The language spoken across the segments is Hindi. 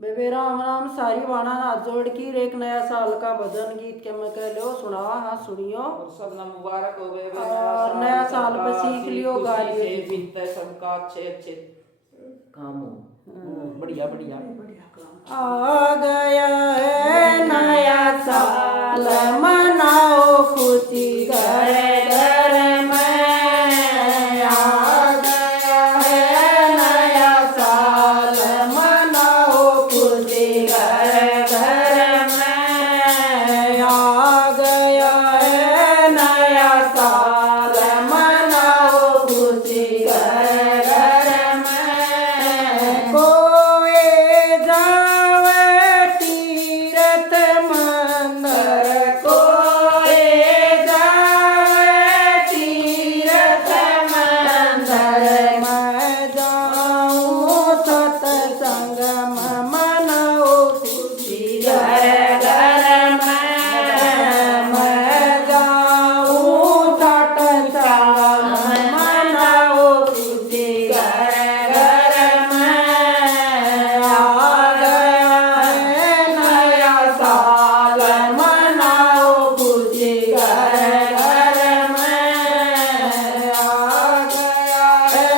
बेबे राम राम सारी बाणा हाथ जोड़ की एक नया साल का भजन गीत के मैं कह लो सुना हाँ सुनियो और सब ना मुबारक हो बेबे और नया साल पे सीख लियो गा लियो जी। बीतता है सबका अच्छे अच्छे काम हो। बढ़िया बढ़िया आ गया है नया साल मनाओ खुशी घर घर में आ गया है नया साल मनाओ खुशी घर घर में आ गया है नया साल मनाओ खुशी घर घर में कोई जावे तीरथ मंदिर कोई जावे तीरथ मंदिर मैं जाऊँ सत्संग मनाओ खुशी घर घर में मैं जाऊँ सत्संग मनाओ खुशी घर घर में आ गया है नया साल मनाओ खुशी घर घर में आ गया है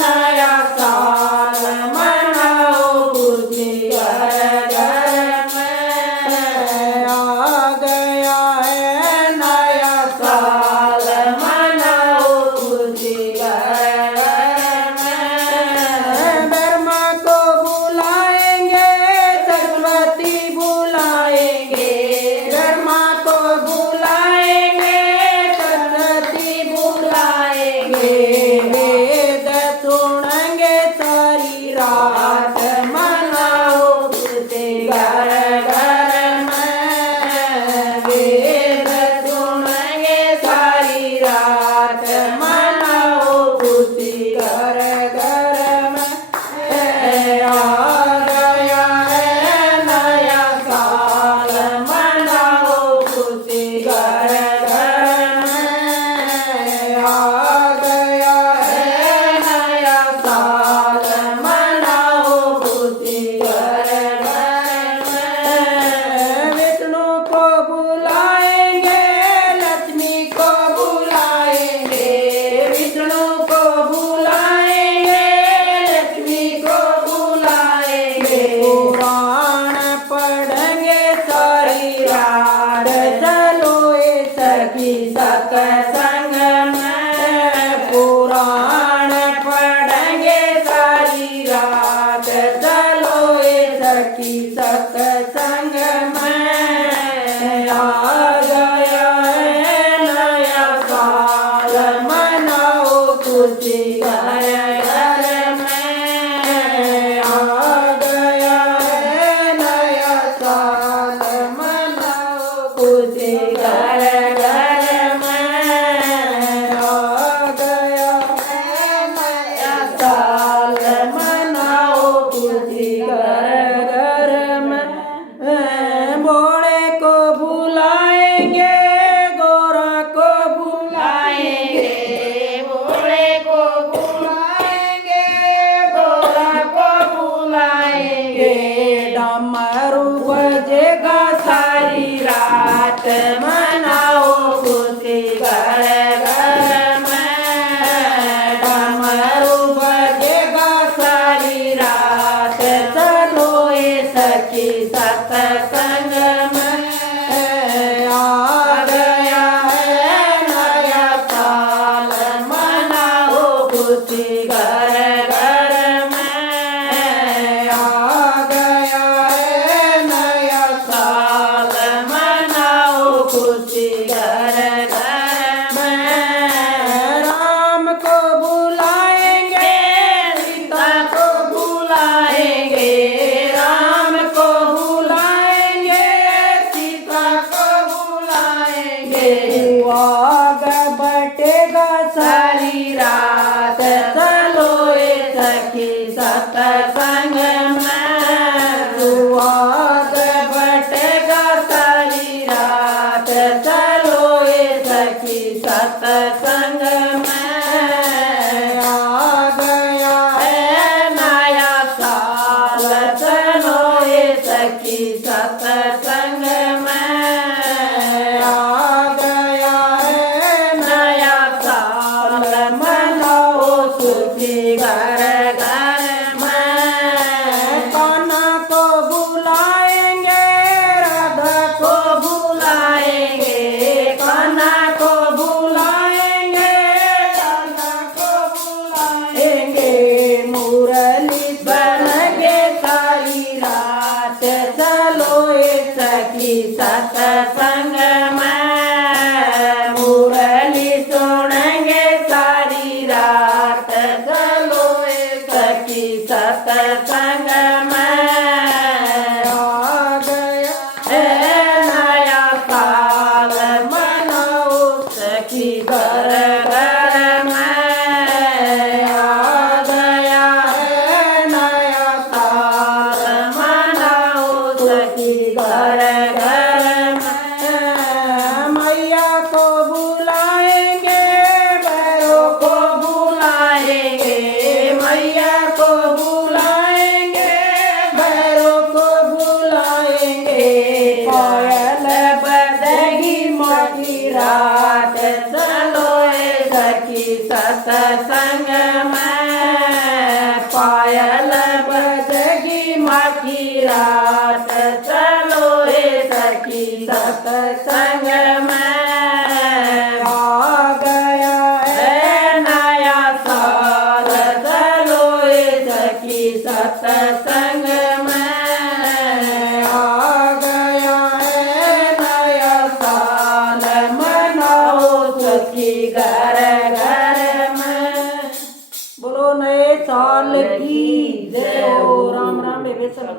नया साल मनाओ खुशी घर घर में आ गया है नया साल मनाओ खुशी घर घर में ब्रह्मा को बुलाएंगे सरस्वती बुलाएंगे ब्रह्मा को बुलाएंगे सरस्वती बुलाएंगे वेद सुनेंगे सारी रात मनाओ खुशी घर घर में वेद सुनेंगे सारी रात मनाओ खुशी घर घर में आ गया है नया साल मनाओ खुशी घर घर में आ गया है नया साल मनाओ खुशी घर घर में विष्णु को बुलाएंगे लक्ष्मी को बुलाएंगे विष्णु को बुलाएंगे लक्ष्मी को बुलाएंगे पुराण पढ़ेंगे सारी रात चलो ए सखी सत्संग में पुराण पढ़ेंगे सारी रात चलो ए सखी सत्संग में आ गया है नया साल मनाओ खुशी घर घर में आ गया है नया साल मनाओ खुशी घर घर में आ गया है नया साल मनाओ खुशी घर घर में भोले को बुलाएंगे गोरा को बुलाएंगे भोले को बुलाएंगे गोरा को बुलाएंगे डमरू बजेगा सारी रात मनाओ खुशी घर घर में डमरू बजेगा सारी रात चलो ए सखी सत्संग में आ गया है नया साल मनाओ खुशी घर घर में आ गया है नया साल मनाओ खुशी घर घर में राम को बुलाएंगे सीता को बुलाएंगे राम को बुलाएंगे सीता को बुलाएंगे आग बटेगा सारी रात चलो ए सखी सत्संग में तू आग बटेगा सारी रात चलो ए सखी सत्संग में आ गया है नया साल चलो बनगे सारी रात चलो ए सखी सत्संग में मुरली सुनेंगे सारी रात चलो ए सखी सत्संग में आ गया है नया साल मनाओ सखी घर घर में आ गया है नया साल मनाओ सखी घर घर में मैया को बुलाएंगे भैरों को बुलाएंगे मैया को बुलाएंगे भैरों को बुलाएंगे कोयल बजेगी मोटी रात चलो ए सखी सत्संग में पायल बजेगी मोटी रात चलो ए सखी सत्संग में आ गया है नया साल चलो ए सखी सत्संग में आ गया है नया साल मनाओ सखी घर घर में। बोलो नए साल की जय हो। राम राम बेबे सब